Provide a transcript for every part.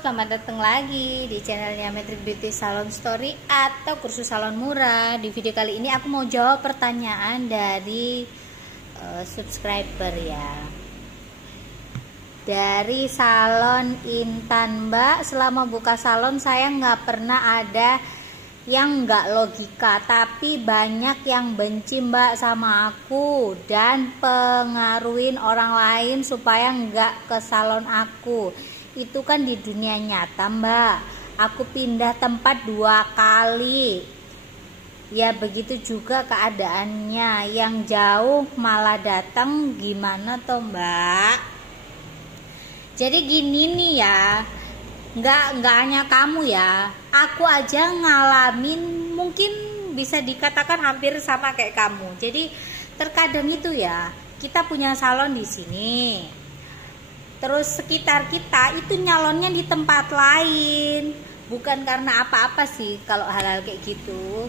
selamat datang lagi di channelnya Metric Beauty Salon Story atau kursus salon murah. Di video kali ini aku mau jawab pertanyaan dari subscriber ya. Dari salon Intan, Mbak, selama buka salon saya nggak pernah ada yang nggak logika, tapi banyak yang benci Mbak sama aku dan pengaruhin orang lain supaya nggak ke salon aku. Itu kan di dunia nyata Mbak, aku pindah tempat 2 kali ya, begitu juga keadaannya. Yang jauh malah datang, gimana toh Mbak? Jadi gini nih ya, nggak hanya kamu ya, aku aja ngalamin, mungkin bisa dikatakan hampir sama kayak kamu. Jadi terkadang itu ya, kita punya salon di sini, terus sekitar kita itu nyalonnya di tempat lain. Bukan karena apa-apa sih kalau hal-hal kayak gitu,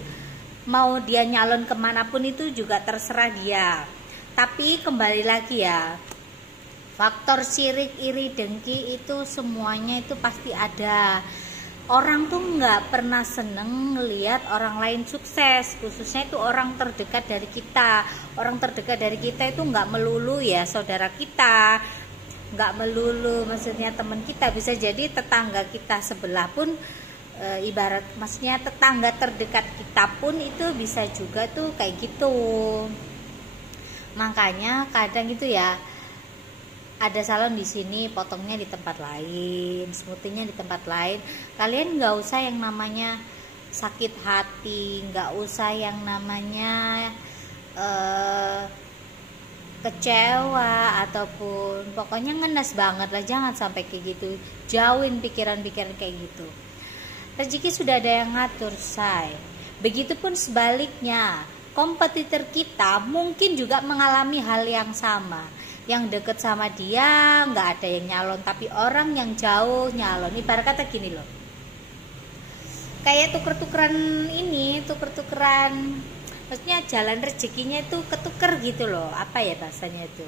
mau dia nyalon kemanapun itu juga terserah dia. Tapi kembali lagi ya, faktor sirik, iri, dengki itu semuanya itu pasti ada. Orang tuh nggak pernah seneng ngelihat orang lain sukses, khususnya itu orang terdekat dari kita. Orang terdekat dari kita itu nggak melulu ya saudara kita, nggak melulu maksudnya teman kita, bisa jadi tetangga kita sebelah pun ibarat maksudnya tetangga terdekat kita pun itu bisa juga tuh kayak gitu. Makanya kadang itu ya, ada salon di sini, potongnya di tempat lain, smoothingnya di tempat lain. Kalian nggak usah yang namanya sakit hati, nggak usah yang namanya kecewa ataupun pokoknya ngenes banget lah, jangan sampai kayak gitu. Jauhin pikiran-pikiran kayak gitu. Rezeki sudah ada yang ngatur, say. Begitupun sebaliknya, kompetitor kita mungkin juga mengalami hal yang sama. Yang deket sama dia nggak ada yang nyalon, tapi orang yang jauh nyalon. Ibarat kata gini loh, kayak tuker-tukeran ini, tuker-tukeran, maksudnya jalan rezekinya itu ketuker gitu loh. Apa ya bahasanya itu,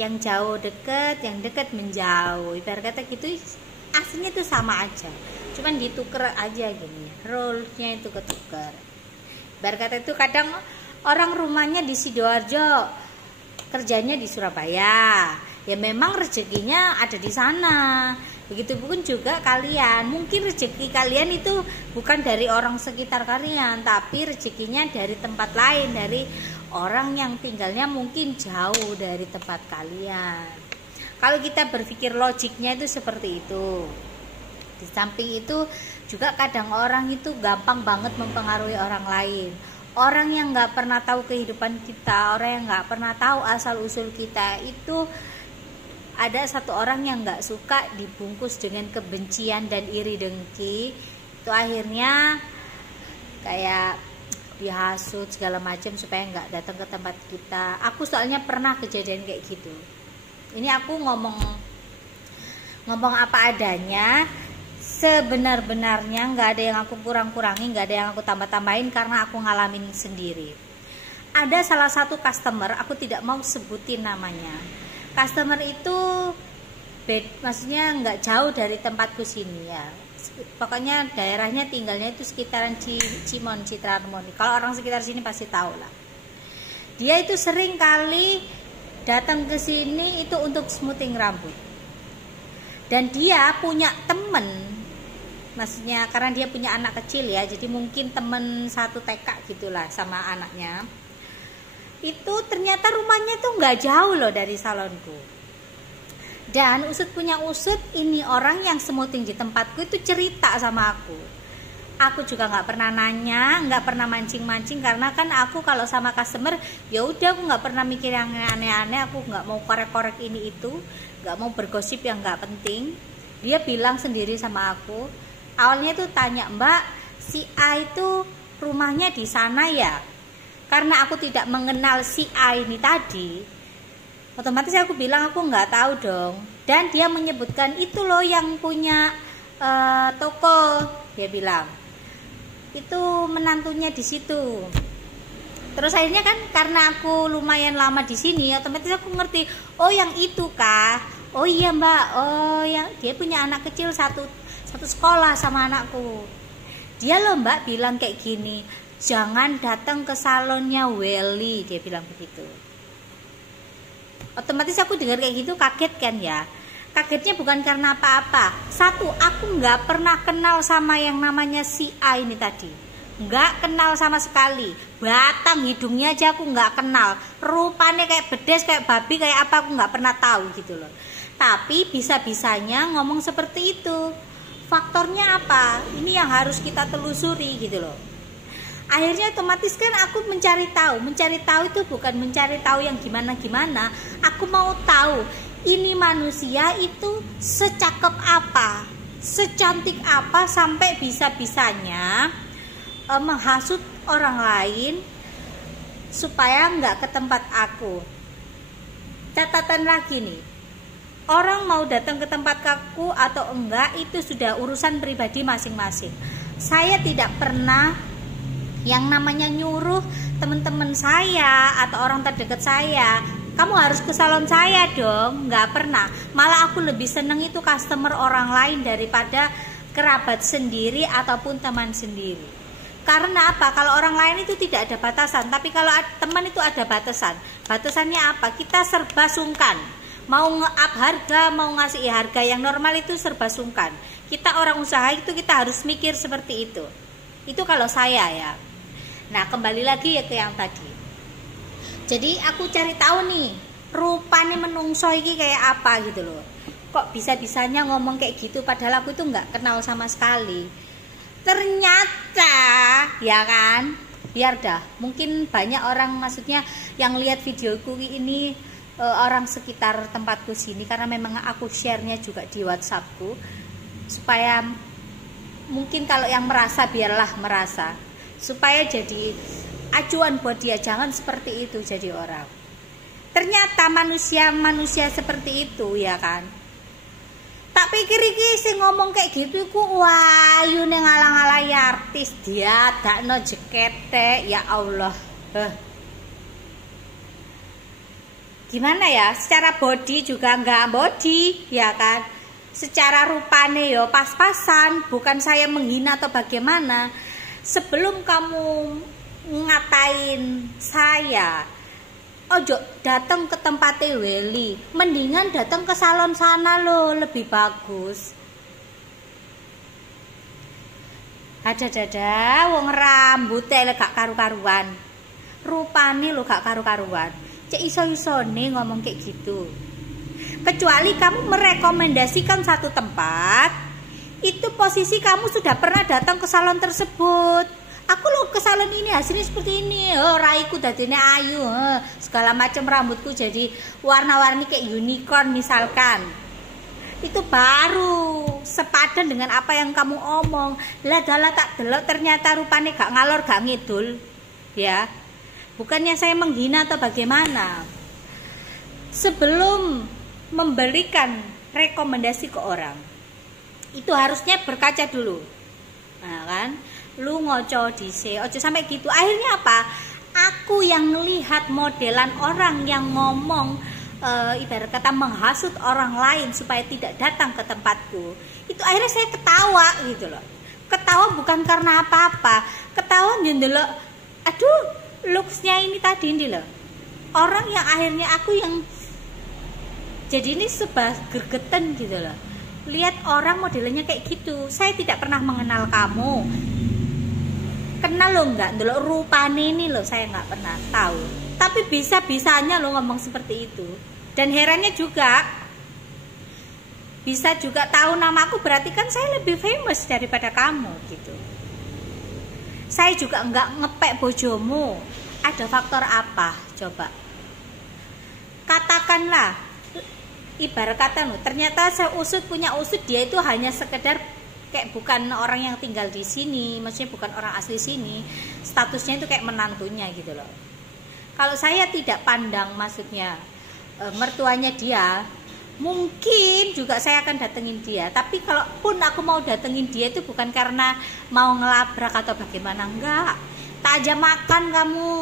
yang jauh deket, yang deket menjauh. Ibarat kata gitu, aslinya itu sama aja, cuman dituker aja gini, role-nya itu ketuker. Ibarat kata itu kadang orang rumahnya di Sidoarjo, kerjanya di Surabaya, ya memang rezekinya ada di sana. Begitupun juga kalian, mungkin rezeki kalian itu bukan dari orang sekitar kalian, tapi rezekinya dari tempat lain, dari orang yang tinggalnya mungkin jauh dari tempat kalian. Kalau kita berpikir logiknya itu seperti itu. Di samping itu juga kadang orang itu gampang banget mempengaruhi orang lain. Orang yang nggak pernah tahu kehidupan kita, orang yang nggak pernah tahu asal usul kita, itu ada satu orang yang nggak suka dibungkus dengan kebencian dan iri dengki, itu akhirnya kayak dihasut segala macam supaya nggak datang ke tempat kita. Aku soalnya pernah kejadian kayak gitu. Ini aku ngomong apa adanya. Sebenar-benarnya nggak ada yang aku kurang-kurangin, nggak ada yang aku tambah-tambahin, karena aku ngalamin sendiri. Ada salah satu customer, aku tidak mau sebutin namanya. Customer itu maksudnya nggak jauh dari tempatku sini ya. Pokoknya daerahnya tinggalnya itu sekitaran Cimon, Citra Harmoni. Kalau orang sekitar sini pasti tahu lah. Dia itu sering kali datang ke sini itu untuk smoothing rambut. Dan dia punya temen, maksudnya karena dia punya anak kecil ya, jadi mungkin temen satu TK gitulah sama anaknya. Itu ternyata rumahnya tuh nggak jauh loh dari salonku. Dan usut punya usut, ini orang yang smoothing di tempatku itu cerita sama aku. Aku juga nggak pernah nanya, nggak pernah mancing-mancing, karena kan aku kalau sama customer ya udah, aku nggak pernah mikir yang aneh-aneh, aku nggak mau korek-korek ini itu, nggak mau bergosip yang nggak penting. Dia bilang sendiri sama aku, awalnya tuh tanya, Mbak, si A itu rumahnya di sana ya? Karena aku tidak mengenal si A ini tadi, otomatis aku bilang aku nggak tahu dong. Dan dia menyebutkan itu loh yang punya toko, dia bilang itu menantunya di situ. Terus akhirnya kan karena aku lumayan lama di sini, otomatis aku ngerti, oh yang itu kah? Oh iya Mbak, oh yang dia punya anak kecil satu satu sekolah sama anakku. Dia loh mbak bilang kayak gini, jangan datang ke salonnya Welly, dia bilang begitu. Otomatis aku dengar kayak gitu kaget kan ya. Kagetnya bukan karena apa-apa. Satu, aku nggak pernah kenal sama yang namanya si A ini tadi. Nggak kenal sama sekali. Batang hidungnya aja aku nggak kenal. Rupanya kayak bedes, kayak babi, kayak apa aku nggak pernah tahu gitu loh. Tapi bisa-bisanya ngomong seperti itu. Faktornya apa? Ini yang harus kita telusuri gitu loh. Akhirnya otomatis kan aku mencari tahu. Mencari tahu itu bukan mencari tahu yang gimana-gimana. Aku mau tahu ini manusia itu secakep apa, secantik apa sampai bisa-bisanya menghasut orang lain supaya nggak ke tempat aku. Catatan lagi nih, orang mau datang ke tempat aku atau enggak itu sudah urusan pribadi masing-masing. Saya tidak pernah yang namanya nyuruh teman-teman saya atau orang terdekat saya, kamu harus ke salon saya dong, nggak pernah. Malah aku lebih seneng itu customer orang lain daripada kerabat sendiri ataupun teman sendiri. Karena apa? Kalau orang lain itu tidak ada batasan, tapi kalau teman itu ada batasan. Batasannya apa? Kita serba sungkan. Mau nge-up harga, mau ngasih harga yang normal itu serba sungkan. Kita orang usaha itu kita harus mikir seperti itu. Itu kalau saya ya. Nah, kembali lagi ya ke yang tadi. Jadi aku cari tahu nih, rupanya menungso iki kayak apa gitu loh. Kok bisa-bisanya ngomong kayak gitu padahal aku itu nggak kenal sama sekali. Ternyata, ya kan, biar dah. Mungkin banyak orang maksudnya yang lihat videoku ini orang sekitar tempatku sini karena memang aku share-nya juga di WhatsAppku supaya mungkin kalau yang merasa biarlah merasa. Supaya jadi acuan buat dia, jangan seperti itu jadi orang. Ternyata manusia seperti itu ya kan. Tak pikir iki sing ngomong kayak gitu ku wayu ning ngalang-alangi artis dia dakno jekete ya Allah. Gimana ya? Secara body juga enggak body ya kan. Secara rupane yo pas-pasan, bukan saya menghina atau bagaimana. Sebelum kamu ngatain saya, ojo datang ke tempat Welly, mendingan datang ke salon sana loh, lebih bagus. Ada wong rambutnya gak karu-karuan, rupane lo gak karu-karuan. Cek iso-isone ngomong kayak gitu. Kecuali kamu merekomendasikan satu tempat, itu posisi kamu sudah pernah datang ke salon tersebut. Aku lo ke salon ini hasilnya seperti ini, raiku dadine ayu, segala macam rambutku jadi warna-warni kayak unicorn misalkan. Itu baru sepadan dengan apa yang kamu omong. Lah dalah tak delok ternyata rupanya gak ngalor gak ngidul. Ya. Bukannya saya menghina atau bagaimana. Sebelum memberikan rekomendasi ke orang, itu harusnya berkaca dulu. Nah kan, lu ngoco dhisik, ojo sampai gitu. Akhirnya apa? Aku yang melihat modelan orang yang ngomong ibarat kata menghasut orang lain supaya tidak datang ke tempatku. Itu akhirnya saya ketawa gitu loh. Ketawa bukan karena apa-apa. Ketawa ndelok, aduh, looksnya ini tadi ini loh. Orang yang akhirnya aku yang jadi ini sebab gergeten gitu loh. Lihat orang modelnya kayak gitu. Saya tidak pernah mengenal kamu. Kenal lo enggak? Ndelok rupane ini lo saya enggak pernah tahu. Tapi bisa-bisanya lo ngomong seperti itu. Dan herannya juga bisa juga tahu namaku, berarti kan saya lebih famous daripada kamu gitu. Saya juga enggak ngepek bojomu. Ada faktor apa? Coba. Katakanlah ibarat kata loh, ternyata saya punya usut dia itu hanya sekedar kayak bukan orang yang tinggal di sini, maksudnya bukan orang asli sini, statusnya itu kayak menantunya gitu loh. Kalau saya tidak pandang maksudnya mertuanya dia, mungkin juga saya akan datengin dia. Tapi kalaupun aku mau datengin dia itu bukan karena mau ngelabrak atau bagaimana, enggak. Tak ajak makan kamu,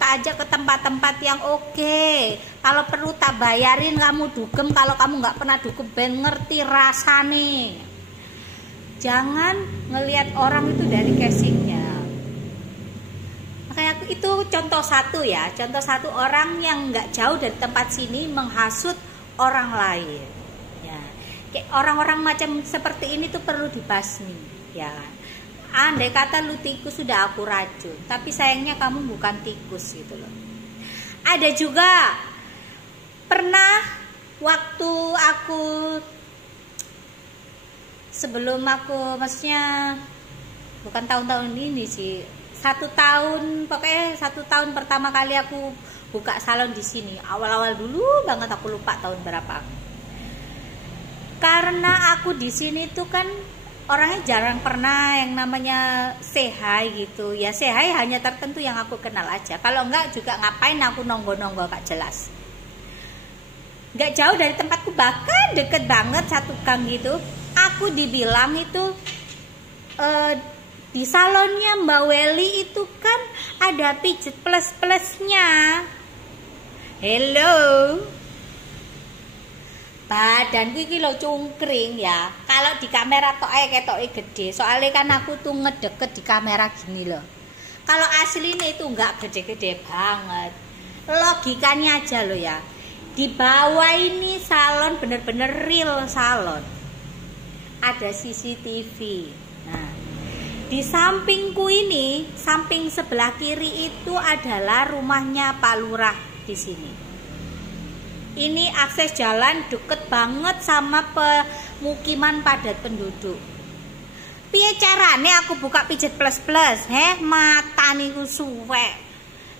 tak ajak ke tempat-tempat yang oke. Kalau perlu tak bayarin kamu dugem, kalau kamu nggak pernah dugem ben ngerti rasane. Jangan ngelihat orang itu dari casingnya. Makanya itu contoh satu ya, contoh satu orang yang nggak jauh dari tempat sini menghasut orang lain. Ya, kayak orang-orang macam seperti ini tuh perlu dibasmi, ya. Andai kata lu tikus sudah aku racun, tapi sayangnya kamu bukan tikus gitu loh. Ada juga pernah waktu aku sebelum aku, maksudnya bukan tahun-tahun ini sih, 1 tahun, pokoknya 1 tahun pertama kali aku buka salon di sini. Awal-awal dulu banget, aku lupa tahun berapa. Karena aku di sini tuh kan orangnya jarang pernah yang namanya say hi gitu. Ya say hi hanya tertentu yang aku kenal aja. Kalau enggak juga ngapain aku nonggo-nonggo gak jelas. Gak jauh dari tempatku, bahkan deket banget, 1 gang gitu. Aku dibilang itu di salonnya Mbak Welly itu kan ada pijet plus-plusnya. Hello, badanku iki lho cungkring ya. Kalau di kamera ketoke gede. Soalnya kan aku tuh ngedeket di kamera gini loh. Kalau aslinya itu nggak gede-gede banget. Logikanya aja loh ya. Di bawah ini salon bener-bener real salon. Ada CCTV. Nah, di sampingku ini, samping sebelah kiri itu adalah rumahnya Pak Lurah di sini. Ini akses jalan deket banget sama pemukiman padat penduduk. Piye carane aku buka pijet plus-plus? Mata niku suwek.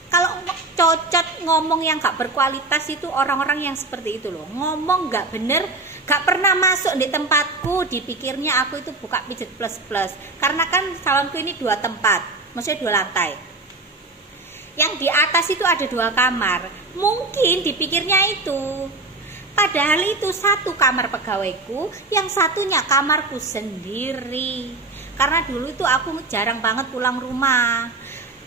Kalau cocot ngomong yang gak berkualitas itu orang-orang yang seperti itu loh. Ngomong gak bener, gak pernah masuk di tempatku, dipikirnya aku itu buka pijet plus-plus. Karena kan salonku ini 2 tempat, maksudnya 2 lantai. Yang di atas itu ada 2 kamar. Mungkin dipikirnya itu. Padahal itu 1 kamar pegawaiku, yang satunya kamarku sendiri. Karena dulu itu aku jarang banget pulang rumah.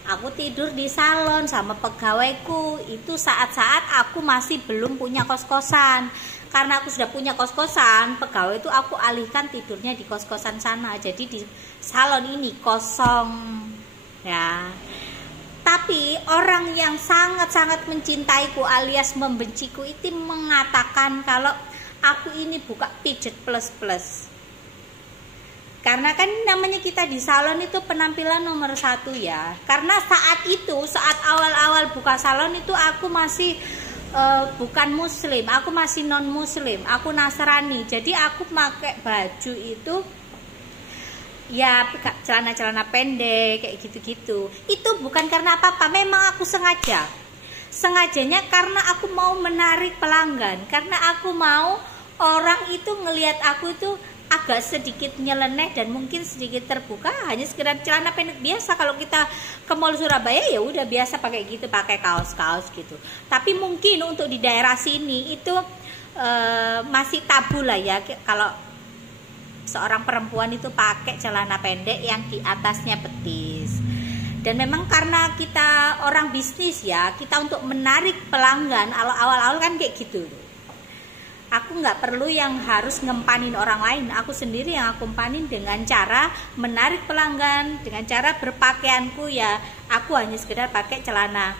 Aku tidur di salon sama pegawaiku. Itu saat-saat aku masih belum punya kos-kosan. Karena aku sudah punya kos-kosan, pegawai itu aku alihkan tidurnya di kos-kosan sana. Jadi di salon ini kosong. Ya. Tapi orang yang sangat-sangat mencintaiku alias membenciku itu mengatakan kalau aku ini buka pijet plus-plus. Karena kan namanya kita di salon itu penampilan nomor 1 ya. Karena saat itu, saat awal-awal buka salon itu aku masih bukan muslim, aku masih non muslim, aku Nasrani. Jadi aku pakai baju itu ya celana-celana pendek kayak gitu-gitu. Itu bukan karena apa-apa, memang aku sengaja. Sengajanya karena aku mau menarik pelanggan, karena aku mau orang itu ngelihat aku itu agak sedikit nyeleneh dan mungkin sedikit terbuka, hanya sekedar celana pendek biasa. Kalau kita ke mall Surabaya ya udah biasa pakai gitu, pakai kaos-kaos gitu. Tapi mungkin untuk di daerah sini itu masih tabu lah ya, kalau seorang perempuan itu pakai celana pendek yang di atasnya betis. Dan memang karena kita orang bisnis ya, kita untuk menarik pelanggan awal-awal kan kayak gitu. Aku nggak perlu yang harus ngempanin orang lain, aku sendiri yang aku empanin dengan cara menarik pelanggan, dengan cara berpakaianku ya. Aku hanya sekedar pakai celana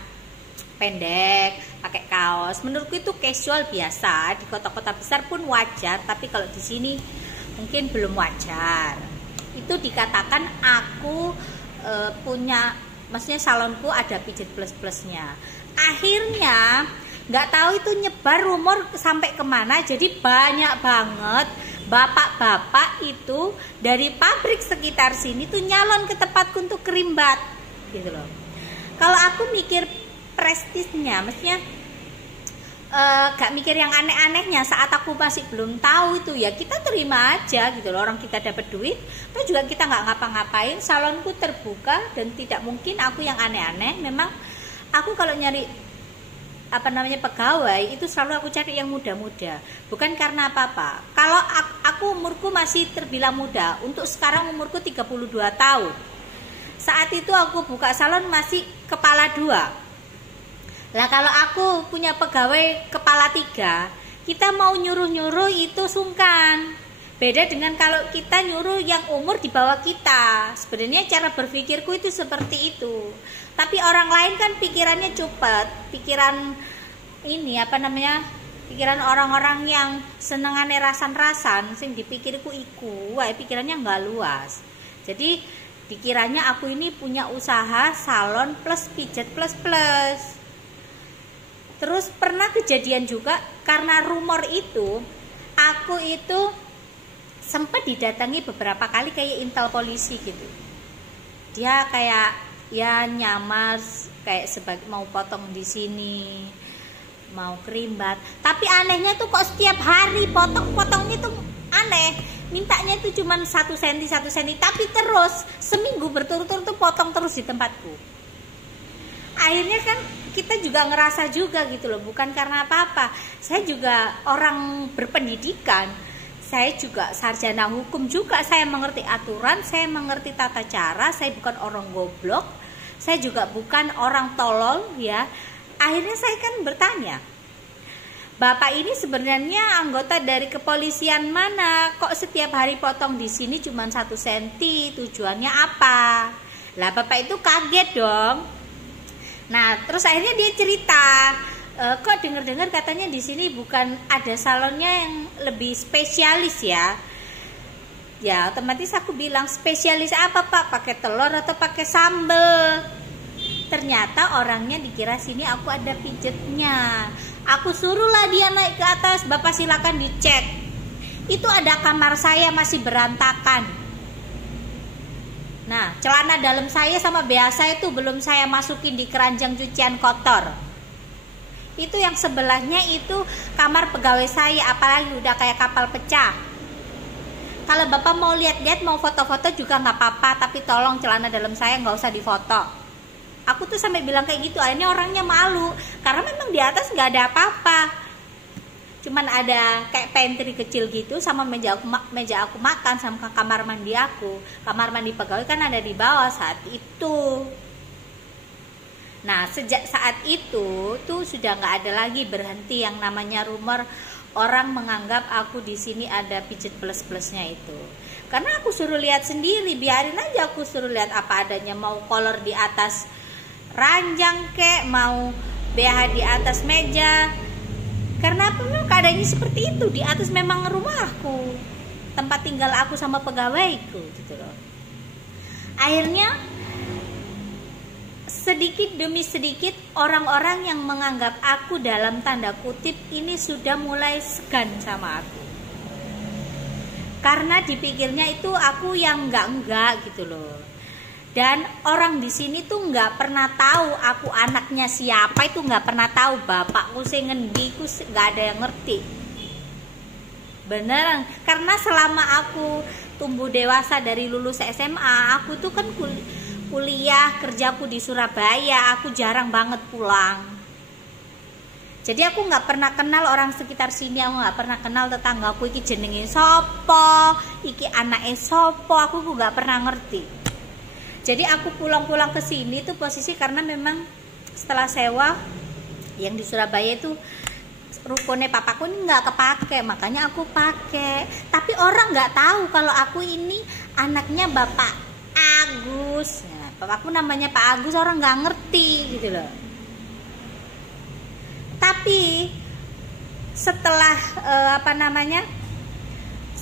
pendek, pakai kaos. Menurutku itu casual biasa, di kota-kota besar pun wajar, tapi kalau di sini mungkin belum wajar. Itu dikatakan aku punya, maksudnya salonku ada pijet plus-plusnya. Akhirnya nggak tahu itu nyebar rumor sampai kemana, jadi banyak banget bapak-bapak itu dari pabrik sekitar sini tuh nyalon ke tempatku untuk kerimbat gitu loh. Kalau aku mikir prestisnya, maksudnya gak mikir yang aneh-anehnya, saat aku masih belum tahu itu ya kita terima aja gitu loh. Orang kita dapat duit, atau juga kita nggak ngapa-ngapain, salonku terbuka dan tidak mungkin aku yang aneh-aneh. Memang aku kalau nyari pegawai itu selalu aku cari yang muda-muda, bukan karena apa-apa. Kalau aku umurku masih terbilang muda, untuk sekarang umurku 32 tahun. Saat itu aku buka salon masih kepala 2. Lah kalau aku punya pegawai kepala 3, kita mau nyuruh-nyuruh itu sungkan. Beda dengan kalau kita nyuruh yang umur di bawah kita. Sebenarnya cara berpikirku itu seperti itu. Tapi orang lain kan pikirannya cepat, pikiran ini apa namanya? Pikiran orang-orang yang senengane rasan-rasan, sing dipikirku iku, wae pikirannya nggak luas. Jadi pikirannya aku ini punya usaha salon plus pijat plus. Terus pernah kejadian juga karena rumor itu, aku itu sempat didatangi beberapa kali kayak intel polisi gitu. Dia kayak ya nyamar kayak sebagai mau potong di sini, mau kerimbat. Tapi anehnya tuh kok setiap hari potongnya tuh aneh. Mintanya itu cuma 1 cm, tapi terus seminggu berturut-turut tuh potong terus di tempatku. Akhirnya kan kita juga ngerasa juga gitu loh, bukan karena apa-apa. Saya juga orang berpendidikan. Saya juga sarjana hukum juga, saya mengerti aturan, saya mengerti tata cara, saya bukan orang goblok, saya juga bukan orang tolol ya. Akhirnya saya kan bertanya, Bapak ini sebenarnya anggota dari kepolisian mana? Kok setiap hari potong di sini cuma 1 cm, tujuannya apa? Lah Bapak itu kaget dong. Nah terus akhirnya dia cerita, kok dengar-dengar katanya di sini bukan ada salonnya yang lebih spesialis ya. Ya otomatis aku bilang, spesialis apa Pak? Pakai telur atau pakai sambel? Ternyata orangnya dikira sini aku ada pijetnya. Aku suruhlah dia naik ke atas, Bapak silakan dicek. Itu ada kamar saya masih berantakan. Nah celana dalam saya sama biasa itu belum saya masukin di keranjang cucian kotor. Itu yang sebelahnya itu kamar pegawai saya, apalagi udah kayak kapal pecah. Kalau Bapak mau lihat-lihat, mau foto-foto juga nggak apa-apa, tapi tolong celana dalam saya nggak usah difoto. Aku tuh sampai bilang kayak gitu, akhirnya orangnya malu karena memang di atas nggak ada apa-apa, cuman ada kayak pantry kecil gitu sama meja aku makan sama kamar mandi aku. Kamar mandi pegawai kan ada di bawah saat itu. Nah sejak saat itu tuh sudah nggak ada lagi berhenti yang namanya rumor orang menganggap aku di sini ada pijet plus-plusnya itu. Karena aku suruh lihat sendiri, biarin aja aku suruh lihat apa adanya, mau kolor di atas ranjang kek, mau BH di atas meja. Karena apa, memang keadaannya seperti itu, di atas memang rumahku, tempat tinggal aku sama pegawaiku gitu loh. Akhirnya sedikit demi sedikit orang-orang yang menganggap aku dalam tanda kutip ini sudah mulai segan sama aku. Karena dipikirnya itu aku yang enggak gitu loh. Dan orang di sini tuh nggak pernah tahu aku anaknya siapa, itu nggak pernah tahu. Bapakku sing ngendi ku nggak ada yang ngerti. Beneran, karena selama aku tumbuh dewasa dari lulus SMA, aku tuh kan kuliah kerjaku di Surabaya, aku jarang banget pulang. Jadi aku nggak pernah kenal orang sekitar sini, aku nggak pernah kenal tetanggaku iki jenenge sopo, iki anake sopo, aku nggak pernah ngerti. Jadi aku pulang-pulang ke sini tuh posisi karena memang setelah sewa yang di Surabaya itu rukonya papaku ini nggak kepake, makanya aku pakai. Tapi orang nggak tahu kalau aku ini anaknya Bapak Agus. Nah, papaku namanya Pak Agus, orang nggak ngerti gitu loh. Tapi setelah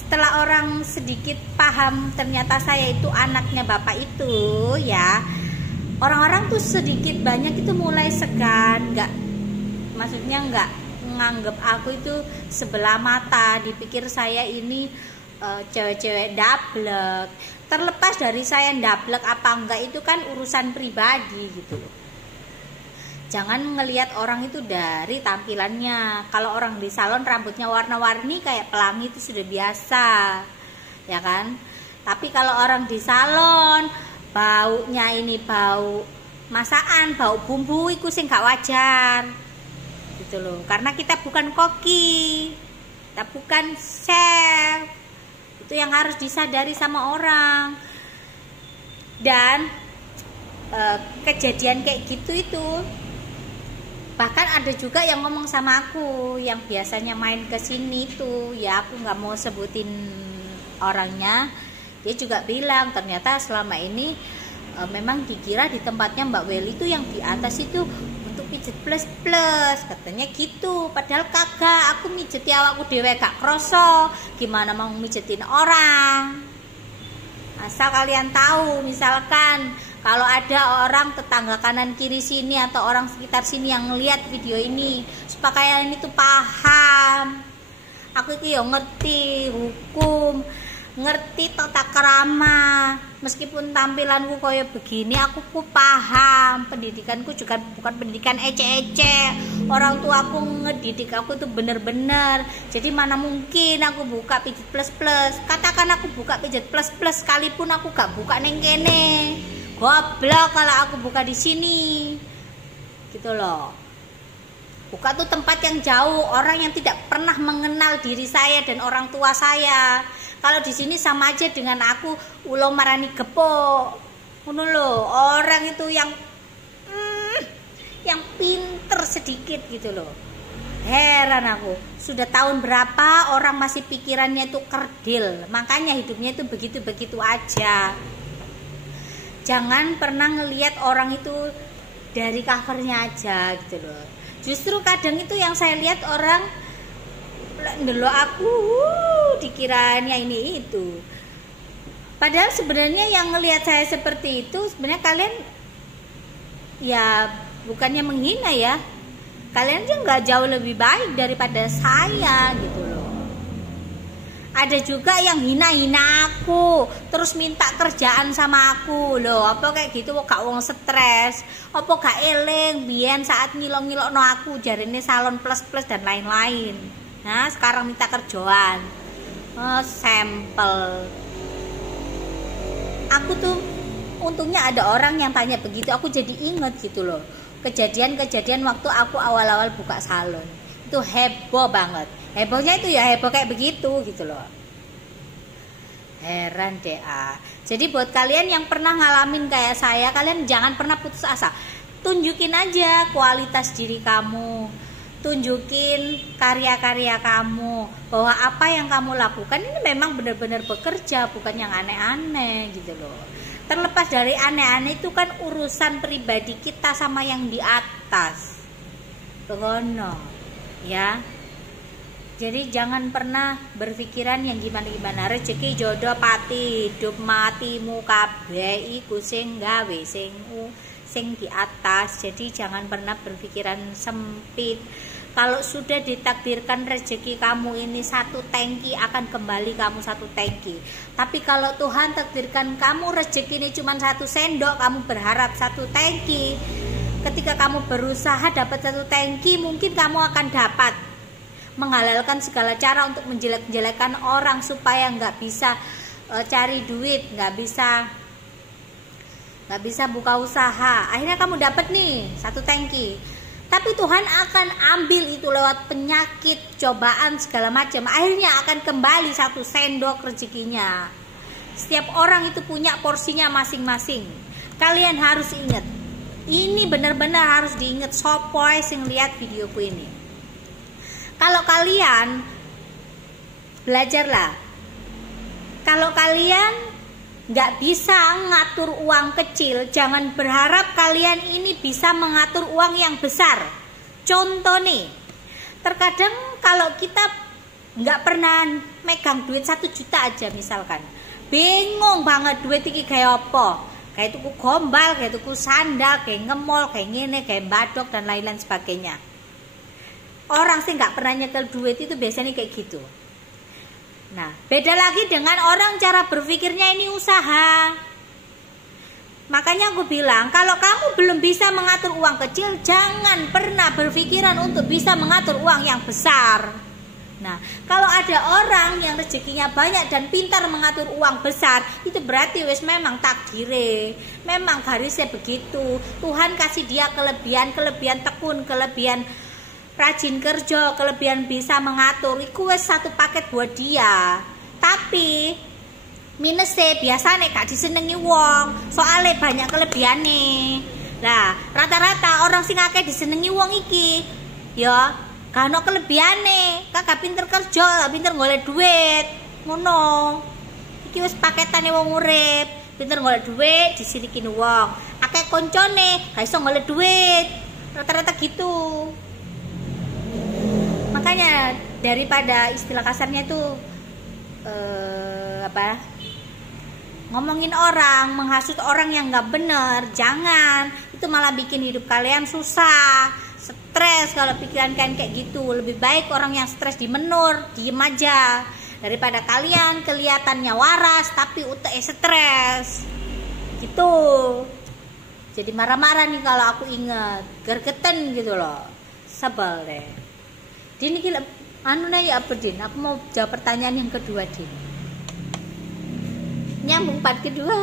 setelah orang sedikit paham ternyata saya itu anaknya bapak itu ya, orang-orang tuh sedikit banyak itu mulai segan, maksudnya nggak nganggep aku itu sebelah mata, dipikir saya ini cewek-cewek dablek. Terlepas dari saya dablek apa enggak itu kan urusan pribadi gitu loh. Jangan ngelihat orang itu dari tampilannya. Kalau orang di salon rambutnya warna-warni kayak pelangi itu sudah biasa, ya kan? Tapi kalau orang di salon baunya ini bau masakan, bau bumbu itu sih nggak wajar, gitu loh. Karena kita bukan koki, kita bukan chef. Itu yang harus disadari sama orang. Dan kejadian kayak gitu itu bahkan ada juga yang ngomong sama aku yang biasanya main ke sini tuh, ya aku nggak mau sebutin orangnya. Dia juga bilang ternyata selama ini memang dikira di tempatnya Mbak Welly itu yang di atas itu untuk pijet plus katanya gitu, padahal kagak. Aku mijeti awakku dhewe gak kroso, gimana mau mijetin orang. Asal kalian tahu, misalkan kalau ada orang tetangga kanan kiri sini atau orang sekitar sini yang ngelihat video ini, supaya kalian itu paham. Aku itu ya ngerti hukum, ngerti tata krama. Meskipun tampilanku kayak begini, aku paham. Pendidikanku juga bukan pendidikan ece-ece. Orang tua aku ngedidik aku itu bener-bener. Jadi mana mungkin aku buka pijet plus. Katakan aku buka pijet plus sekalipun aku gak buka neng kene. Goblok kalau aku buka di sini. Gitu loh. Buka tuh tempat yang jauh, orang yang tidak pernah mengenal diri saya dan orang tua saya. Kalau di sini sama aja dengan aku ulo marani gepok. Ngono lho, orang itu yang pinter sedikit gitu loh. Heran aku. Sudah tahun berapa orang masih pikirannya itu kerdil. Makanya hidupnya itu begitu-begitu aja. Jangan pernah ngelihat orang itu dari covernya aja gitu loh. Justru kadang itu yang saya lihat orang ndelok aku dikiranya ini itu. Padahal sebenarnya yang ngelihat saya seperti itu sebenarnya kalian ya bukannya menghina ya. Kalian aja nggak jauh lebih baik daripada saya gitu loh. Ada juga yang hina-hina aku, terus minta kerjaan sama aku loh. Apa kayak gitu gak wong stres, apa gak eling biyen saat ngilok-ngilokno aku jarine salon plus dan lain-lain. Nah, sekarang minta kerjaan. Sampel. Aku tuh untungnya ada orang yang tanya begitu, aku jadi inget gitu loh. Kejadian-kejadian waktu aku awal-awal buka salon. Itu heboh banget. Hebohnya itu ya heboh kayak begitu gitu loh. Heran deh. Jadi buat kalian yang pernah ngalamin kayak saya, kalian jangan pernah putus asa. Tunjukin aja kualitas diri kamu. Tunjukin karya-karya kamu, bahwa apa yang kamu lakukan ini memang benar-benar bekerja, bukan yang aneh-aneh gitu loh. Terlepas dari aneh-aneh itu kan urusan pribadi kita sama yang di atas. Begono ya. Jadi jangan pernah berpikiran yang gimana-gimana. Rezeki jodoh pati hidup matimu kabeh iku sing gawe sing di atas. Jadi jangan pernah berpikiran sempit. Kalau sudah ditakdirkan rezeki kamu ini 1 tangki, akan kembali kamu 1 tangki. Tapi kalau Tuhan takdirkan kamu rezeki ini cuma 1 sendok, kamu berharap 1 tangki. Ketika kamu berusaha dapat 1 tangki, mungkin kamu akan dapat menghalalkan segala cara untuk menjelek-jelekan orang supaya nggak bisa cari duit, nggak bisa buka usaha. Akhirnya kamu dapat nih 1 tangki. Tapi Tuhan akan ambil itu lewat penyakit, cobaan segala macam. Akhirnya akan kembali 1 sendok rezekinya. Setiap orang itu punya porsinya masing-masing. Kalian harus ingat. Ini benar-benar harus diingat. Sopoy sing lihat videoku ini. Kalau kalian belajarlah. Kalau kalian nggak bisa ngatur uang kecil, jangan berharap kalian ini bisa mengatur uang yang besar. Contoh nih, terkadang kalau kita nggak pernah megang duit 1 juta aja misalkan, bingung banget duit iki kayak apa, kayak tuku gombal, kayak tuku sandal, kayak ngemol, kayak ngene, kayak badok dan lain-lain sebagainya. Orang sih nggak pernah nyekel duit itu biasanya kayak gitu. Nah, beda lagi dengan orang cara berpikirnya ini usaha. Makanya aku bilang, kalau kamu belum bisa mengatur uang kecil, jangan pernah berpikiran untuk bisa mengatur uang yang besar. Nah, kalau ada orang yang rezekinya banyak dan pintar mengatur uang besar, itu berarti wis memang takdire, memang garisnya begitu. Tuhan kasih dia kelebihan tekun, kelebihan rajin kerja, kelebihan bisa mengatur, itu wes 1 paket buat dia. Tapi minusnya biasanya gak disenengi wong, soalnya banyak kelebihan nih. Nah, rata-rata orang sing akeh disenengi wong iki, ya gak ono kelebihane, kagak pinter kerja, gak pinter golek duit, ngono. iki wis paketane wong urip, pinter golek duit disirikin wong, akeh koncone gak iso golek duit, rata-rata gitu. Makanya daripada istilah kasarnya itu ngomongin orang, menghasut orang yang nggak bener, jangan. Itu malah bikin hidup kalian susah, stres kalau pikiran kalian kayak gitu. Lebih baik orang yang stres dimenur, diem aja, daripada kalian kelihatannya waras tapi UTE stres gitu. Jadi marah-marah nih kalau aku inget, gergeten gitu loh, sebel deh. Din gila, ya apa Din? Aku mau jawab pertanyaan yang kedua Din. Nyambung part kedua.